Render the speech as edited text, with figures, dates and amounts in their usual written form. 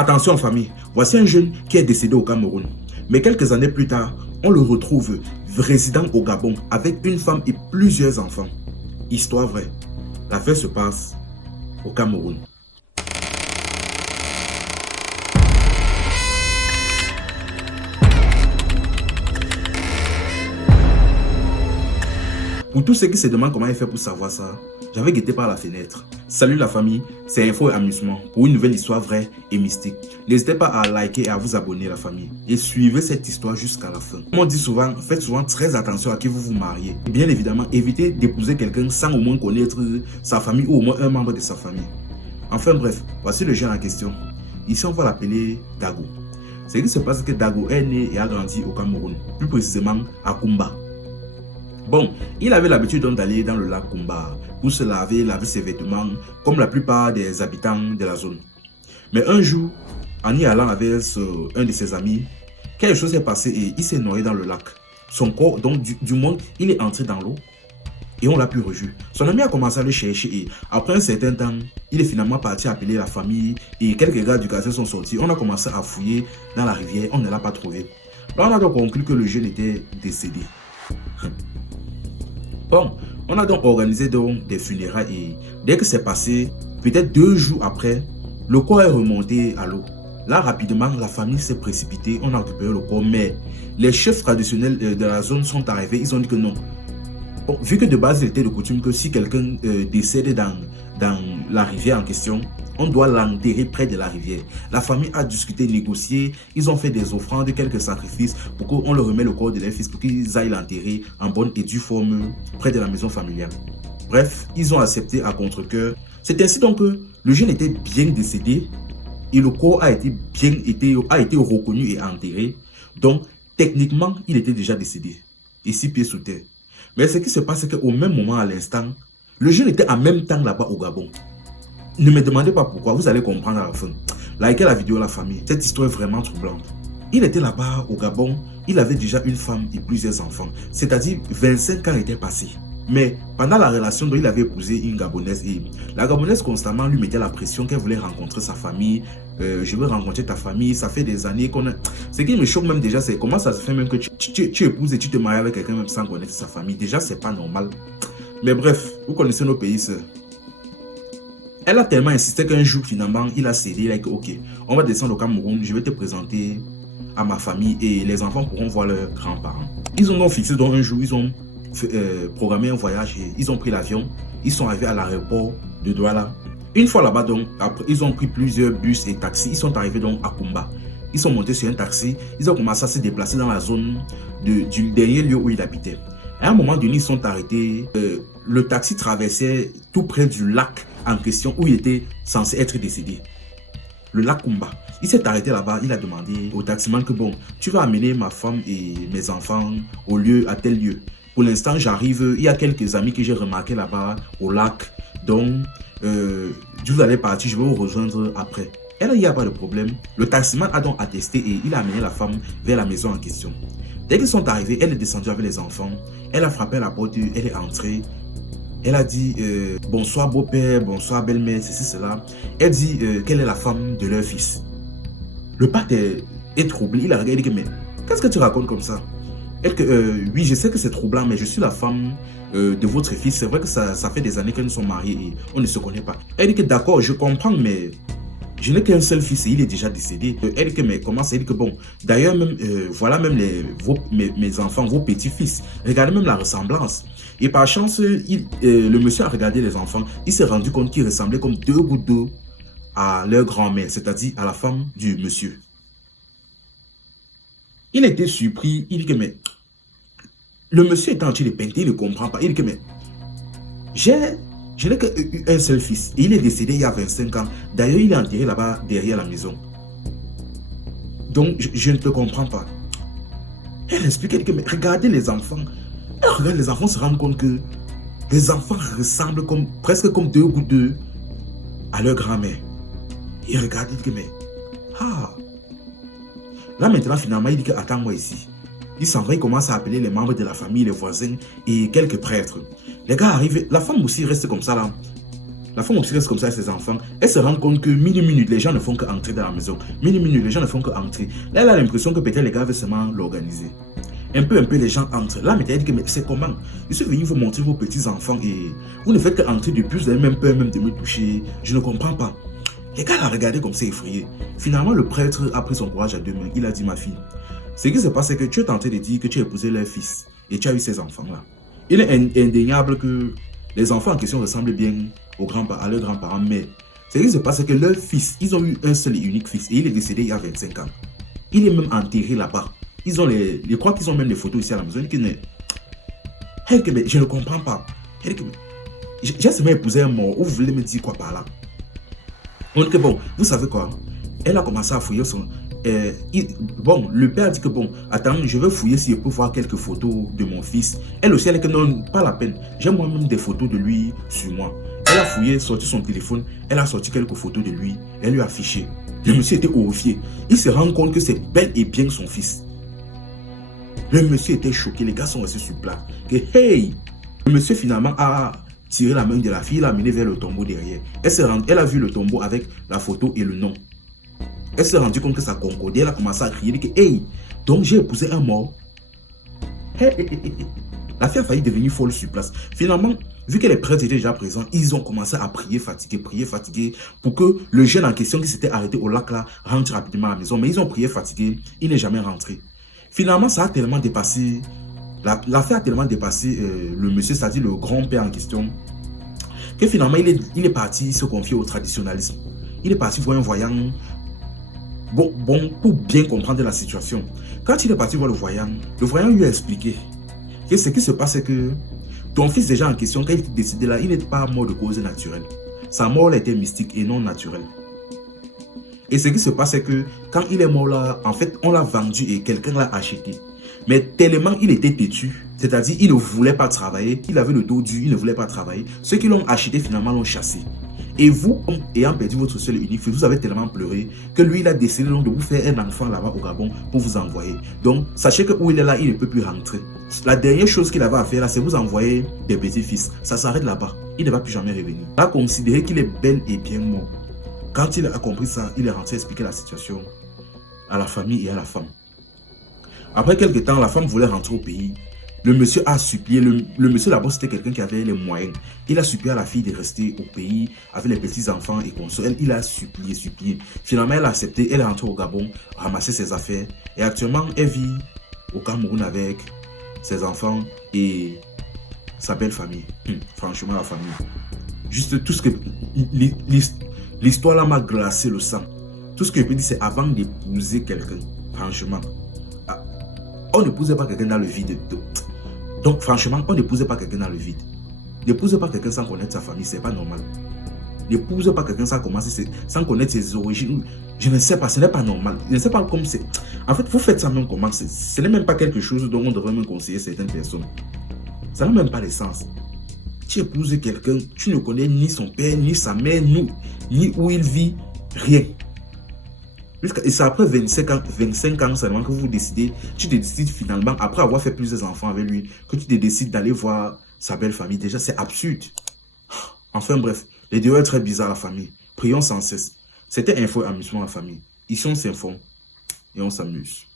Attention famille, voici un jeune qui est décédé au Cameroun. Mais quelques années plus tard, on le retrouve résident au Gabon avec une femme et plusieurs enfants. Histoire vraie. L'affaire se passe au Cameroun. Pour tous ceux qui se demandent comment il fait pour savoir ça, j'avais guetté par la fenêtre. Salut la famille, c'est Info et Amusement pour une nouvelle histoire vraie et mystique. N'hésitez pas à liker et à vous abonner la famille. Et suivez cette histoire jusqu'à la fin. Comme on dit souvent, faites souvent très attention à qui vous vous mariez. Et bien évidemment, évitez d'épouser quelqu'un sans au moins connaître sa famille ou au moins un membre de sa famille. Enfin bref, voici le jeune en question. Ici on va l'appeler Dago. Ce qui se passe, c'est que Dago est né et a grandi au Cameroun, plus précisément à Kumba. Bon, il avait l'habitude d'aller dans le lac Kumba pour se laver ses vêtements, comme la plupart des habitants de la zone. Mais un jour, en y allant avec un de ses amis, quelque chose s'est passé et il s'est noyé dans le lac. Son corps, donc du moins, il est entré dans l'eau et on l'a plus revu. Son ami a commencé à le chercher et après un certain temps, il est finalement parti appeler la famille et quelques gars du quartier sont sortis. On a commencé à fouiller dans la rivière, on ne l'a pas trouvé. Là, on a donc conclu que le jeune était décédé. Bon, on a donc organisé des funérailles et dès que c'est passé, peut-être 2 jours après, le corps est remonté à l'eau. Là, rapidement, la famille s'est précipitée, on a récupéré le corps, mais les chefs traditionnels de la zone sont arrivés, ils ont dit que non. Bon, vu que de base, il était de coutume que si quelqu'un décède dans la rivière en question, on doit l'enterrer près de la rivière. La famille a discuté, négocié, ils ont fait des offrandes, quelques sacrifices pour qu'on leur remette le corps de leur fils pour qu'ils aillent l'enterrer en bonne et due forme près de la maison familiale. Bref, ils ont accepté à contre-cœur. C'est ainsi donc que le jeune était bien décédé et le corps a été reconnu et enterré. Donc, techniquement, il était déjà décédé et 6 pieds sous terre. Mais ce qui se passe, c'est qu'au même moment, à l'instant, le jeune était en même temps là-bas au Gabon. Ne me demandez pas pourquoi, vous allez comprendre à la fin. Likez la vidéo la famille, cette histoire est vraiment troublante. Il était là-bas au Gabon, il avait déjà une femme et plusieurs enfants, c'est-à-dire 25 ans étaient passés. Mais pendant la relation dont il avait épousé une Gabonaise, et la Gabonaise constamment lui mettait la pression qu'elle voulait rencontrer sa famille. Je veux rencontrer ta famille, ça fait des années qu'on a... Ce qui me choque même déjà, c'est comment ça se fait même que tu épouses et tu te maries avec quelqu'un même sans connaître sa famille. Déjà, c'est pas normal. Mais bref, vous connaissez nos pays, sœurs. Elle a tellement insisté qu'un jour, finalement, il a cédé. Il a dit, ok, on va descendre au Cameroun, je vais te présenter à ma famille et les enfants pourront voir leurs grands-parents. Ils ont donc fixé dans un jour, ils ont programmé un voyage et ils ont pris l'avion. Ils sont arrivés à l'aéroport de Douala. Une fois là-bas, donc, après, ils ont pris plusieurs bus et taxis. Ils sont arrivés donc à Kumba. Ils sont montés sur un taxi. Ils ont commencé à se déplacer dans la zone du dernier lieu où ils habitaient. À un moment donné, ils sont arrêtés. Le taxi traversait tout près du lac en question où il était censé être décédé. Le lac Kumba. Il s'est arrêté là-bas. Il a demandé au taximan que bon, tu vas amener ma femme et mes enfants au lieu, à tel lieu. Pour l'instant, j'arrive. Il y a quelques amis que j'ai remarqués là-bas au lac. Donc, vous allez partir, je vais vous rejoindre après. Elle, il n'y a pas de problème. Le taximan a donc attesté et il a amené la femme vers la maison en question. Dès qu'ils sont arrivés, elle est descendue avec les enfants. Elle a frappé à la porte, elle est entrée. Elle a dit bonsoir beau-père, bonsoir belle-mère, ceci, cela. Elle dit qu'elle est la femme de leur fils. Le père est troublé. Il a regardé et dit mais qu'est-ce que tu racontes comme ça? Elle que oui, je sais que c'est troublant, mais je suis la femme de votre fils. C'est vrai que ça fait des années que nous sommes mariés et on ne se connaît pas. Elle dit que d'accord, je comprends, mais je n'ai qu'un seul fils et il est déjà décédé. Elle dit que mais comment ça? Elle dit que bon, d'ailleurs même voilà même mes enfants, vos petits-fils. Regardez même la ressemblance. Et par chance, le monsieur a regardé les enfants. Il s'est rendu compte qu'ils ressemblaient comme 2 gouttes d'eau à leur grand-mère, c'est-à-dire à la femme du monsieur. Il était surpris. Il dit que mais le monsieur est en train de peinter, il ne comprend pas. Il dit que mais je n'ai qu'un seul fils. Et il est décédé il y a 25 ans. D'ailleurs, il est enterré là-bas derrière la maison. Donc, je ne te comprends pas. Elle explique, elle dit que mais regardez les enfants. Elle regarde les enfants, se rendent compte que les enfants ressemblent presque comme 2 gouttes d'eau à leur grand-mère. Il regarde, il dit que mais ah. Là maintenant, finalement, il dit que attends-moi ici. Il s'en va, il commence à appeler les membres de la famille, les voisins et quelques prêtres. Les gars arrivent, la femme aussi reste comme ça là. La femme observe comme ça ses enfants. Elle se rend compte que minute, les gens ne font qu'entrer dans la maison. Minute, les gens ne font qu'entrer. Là, elle a l'impression que peut-être les gars veulent seulement l'organiser. Un peu, les gens entrent. Là, mais elle dit que c'est comment? Je suis venu vous montrer vos petits-enfants et vous ne faites qu'entrer de plus, vous avez même peur même de me toucher. Je ne comprends pas. Les gars l'ont regardé comme ça effrayé. Finalement, le prêtre a pris son courage à deux mains. Il a dit, ma fille, ce qui se passe, c'est que tu es tenté de dire que tu as épousé leur fils et tu as eu ces enfants-là. Il est indéniable que les enfants en question ressemblent bien à leurs grands-parents, mais ce qui se passe, c'est que leur fils, ils ont eu un seul et unique fils et il est décédé il y a 25 ans. Il est même enterré là-bas. Je crois qu'ils ont même des photos ici à la maison. Je ne comprends pas. J'ai seulement épousé un mort. Vous voulez me dire quoi par là? Donc bon, vous savez quoi? Elle a commencé à fouiller son... le père dit que bon, attends, je vais fouiller si je peux voir quelques photos de mon fils. Elle aussi, elle est que non, pas la peine. J'ai moi-même des photos de lui sur moi. Elle a fouillé, sorti son téléphone, elle a sorti quelques photos de lui, elle lui a affiché. Le monsieur était horrifié. Il se rend compte que c'est bel et bien son fils. Le monsieur était choqué, les gars sont restés sur place. Que hey! Le monsieur finalement a tiré la main de la fille, l'a amené vers le tombeau derrière. Elle a vu le tombeau avec la photo et le nom. Elle s'est rendue compte que ça concordait, elle a commencé à crier, que hey! Donc j'ai épousé un mort. Hey, hey, hey, hey. La fille a failli devenir folle sur place. Finalement, vu que les prêtres étaient déjà présents, ils ont commencé à prier fatigué, pour que le jeune en question qui s'était arrêté au lac là rentre rapidement à la maison. Mais ils ont prié fatigué, il n'est jamais rentré. Finalement, ça a tellement dépassé, l'affaire a tellement dépassé le monsieur, c'est-à-dire le grand-père en question, que finalement, il est parti se confier au traditionnalisme. Il est parti voir un voyant, bon, pour bien comprendre la situation. Quand il est parti voir le voyant lui a expliqué que ce qui se passe, c'est que ton fils déjà en question, quand il était décédé là, il n'était pas mort de cause naturelle. Sa mort était mystique et non naturelle. Et ce qui se passe, c'est que quand il est mort là, en fait, on l'a vendu et quelqu'un l'a acheté. Mais tellement il était têtu, c'est-à-dire il ne voulait pas travailler, il avait le dos dur, il ne voulait pas travailler. Ceux qui l'ont acheté finalement l'ont chassé. Et vous, ayant perdu votre seul et unique fils, vous avez tellement pleuré que lui, il a décidé donc de vous faire un enfant là-bas au Gabon pour vous envoyer. Donc, sachez que où il est là, il ne peut plus rentrer. La dernière chose qu'il avait à faire là, c'est vous envoyer des petits-fils. Ça s'arrête là-bas. Il ne va plus jamais revenir. Il a considéré qu'il est bel et bien mort. Quand il a compris ça, il est rentré expliquer la situation à la famille et à la femme. Après quelques temps, la femme voulait rentrer au pays. Le monsieur a supplié. Le monsieur là-bas, c'était quelqu'un qui avait les moyens. Il a supplié à la fille de rester au pays avec les petits-enfants et consorts. Il a supplié. Finalement, elle a accepté. Elle est rentrée au Gabon, ramassé ses affaires. Et actuellement, elle vit au Cameroun avec ses enfants et sa belle famille. Franchement, la famille. Juste tout ce que... L'histoire là m'a glacé le sang. Tout ce que je peux dire, c'est avant d'épouser quelqu'un. Franchement. On n'épousait pas quelqu'un dans le vide. Donc, franchement, on n'épousait pas quelqu'un dans le vide. N'épousez pas quelqu'un sans connaître sa famille, c'est pas normal. N'épousez pas quelqu'un sans connaître ses origines. Je ne sais pas, ce n'est pas normal. Je ne sais pas comment c'est. En fait, vous faites ça même comment. Ce n'est même pas quelque chose dont on devrait même conseiller certaines personnes. Ça n'a même pas de sens. Tu épouses quelqu'un, tu ne connais ni son père, ni sa mère, ni où il vit, rien. Et c'est après 25 ans seulement que vous décidez, tu te décides finalement, après avoir fait plusieurs enfants avec lui, que tu te décides d'aller voir sa belle famille. Déjà, c'est absurde. Enfin bref, les deux est très bizarre la famille. Prions sans cesse. C'était Info et Amusement à la famille. Ici, on s'informe et on s'amuse.